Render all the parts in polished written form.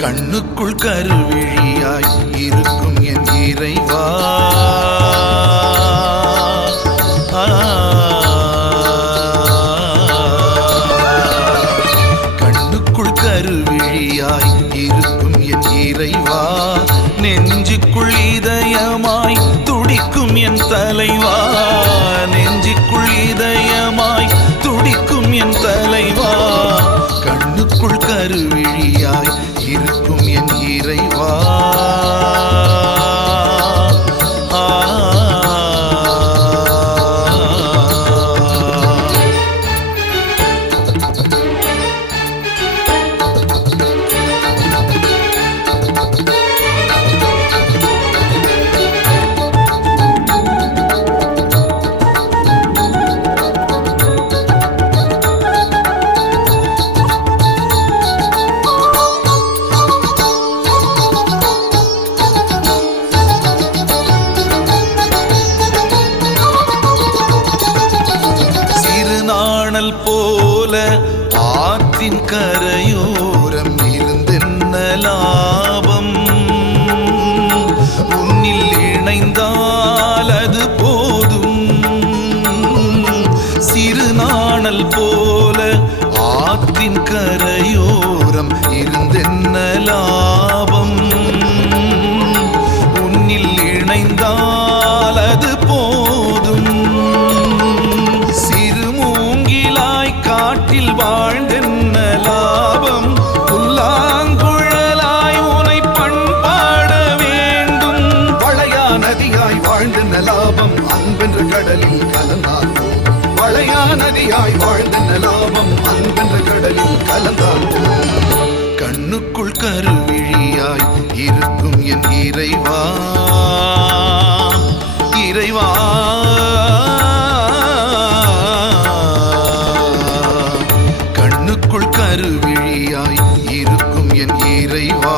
கண்ணுக்குள் கருவிழியாய் இருக்கும் என் இறைவா. கண்ணுக்குள் கருவிழியாய் இருக்கும் என் இறைவா. நெஞ்சுக்குள் இதயமாய் துடிக்கும் என் தலைவா. நெஞ்சுக்குள் இதயமாய் துடிக்கும் என் தலைவா. கண்ணுக்குள் கருவிழியாய் இருக்கும் என் இறைவா. போல ஆற்றின் கரையோரம் இருந்தென்ன லாபம். உன்னில் இணைந்தால் அது போதும். சிறு நாணல் போல ஆற்றின் கரையோரம் இருந்தென்ன லாபம். உன்னில் இணைந்தால் அது போதும். காட்டில் வாழ்ந்தென்ன லாபம். புல்லாங்குழலாய் உனை பண்பாட வேண்டும். வளையா நதியாய் வாழ்ந்தென்ன லாபம். அன்பென்ற கடலில் கலந்தால் வளையா நதியாய் வாழ்ந்தென்ன லாபம். அன்பென்ற கடலில் கலந்தால் கண்ணுக்குள் கருவிழியாய் இருக்கும் என் இறைவா. இறைவா கருவிழியாய் இருக்கும் என் இறைவா.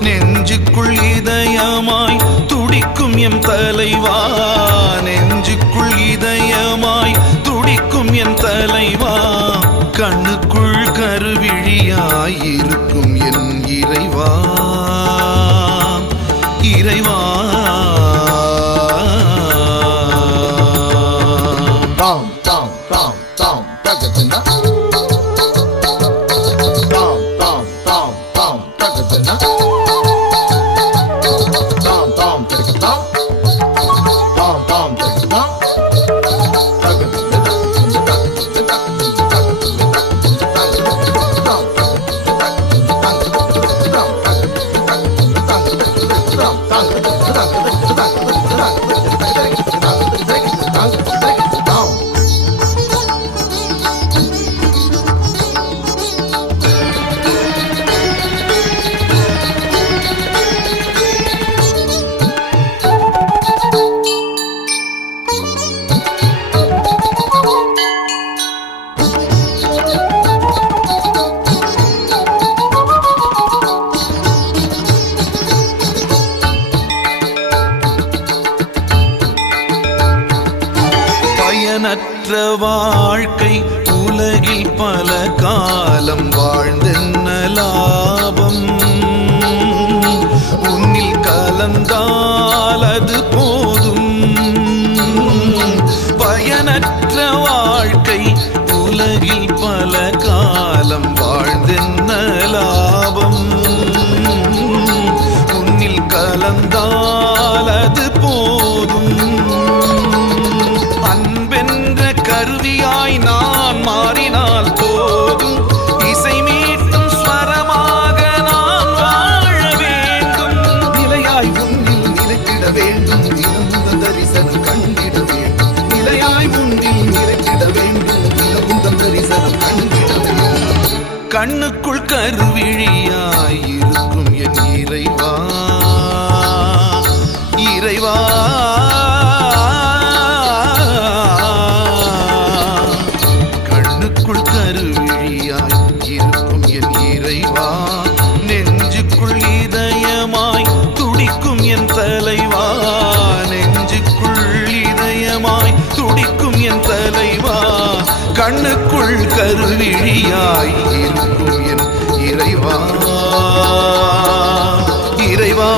நெஞ்சுக்குள் இதயமாய் துடிக்கும் என் தலைவா. நெஞ்சுக்குள் இதயமாய் துடிக்கும் என் தலைவா. கண்ணுக்குள் கருவிழியாய் இருக்கும் என் இறைவா. இறைவா தாம் தாம் தாம் தாம் தகதினா. பயனற்ற வாழ்க்கை உலகில் பல காலம் வாழ்ந்தென்ன லாபம். உன்னில் கலந்தால் அது போதும். பயனற்ற வாழ்க்கை உலகில் பல காலம் வாழ்ந்தென்ன லாபம். உன்னில் கலந்தால் அது போதும். கருவியாய் நான் மாறினால் போதும். இசை மீட்டும் ஸ்வரமாக நான் வாழ வேண்டும். நிலையாய் உன்னில் நிலைத்திட வேண்டும். நிலவுந்த தரிசனம் கண்டிட வேண்டும். நிலையாய் உன்னில் நிலைத்திட வேண்டும். நிலவுந்த தரிசனம் கண்டிட வேண்டும். கண்ணுக்குள் கருவிழியாய் இருக்கும் என் இறைவா. இறைவா கருவிழியாய் இருக்கும் என் இறைவா. நெஞ்சுக்குள் இதயமாய் துடிக்கும் என் தலைவா. நெஞ்சுக்குள் இதயமாய் துடிக்கும் என் தலைவா. கண்ணுக்குள் கருவிழியாய் இருக்கும் என் இறைவா. இறைவா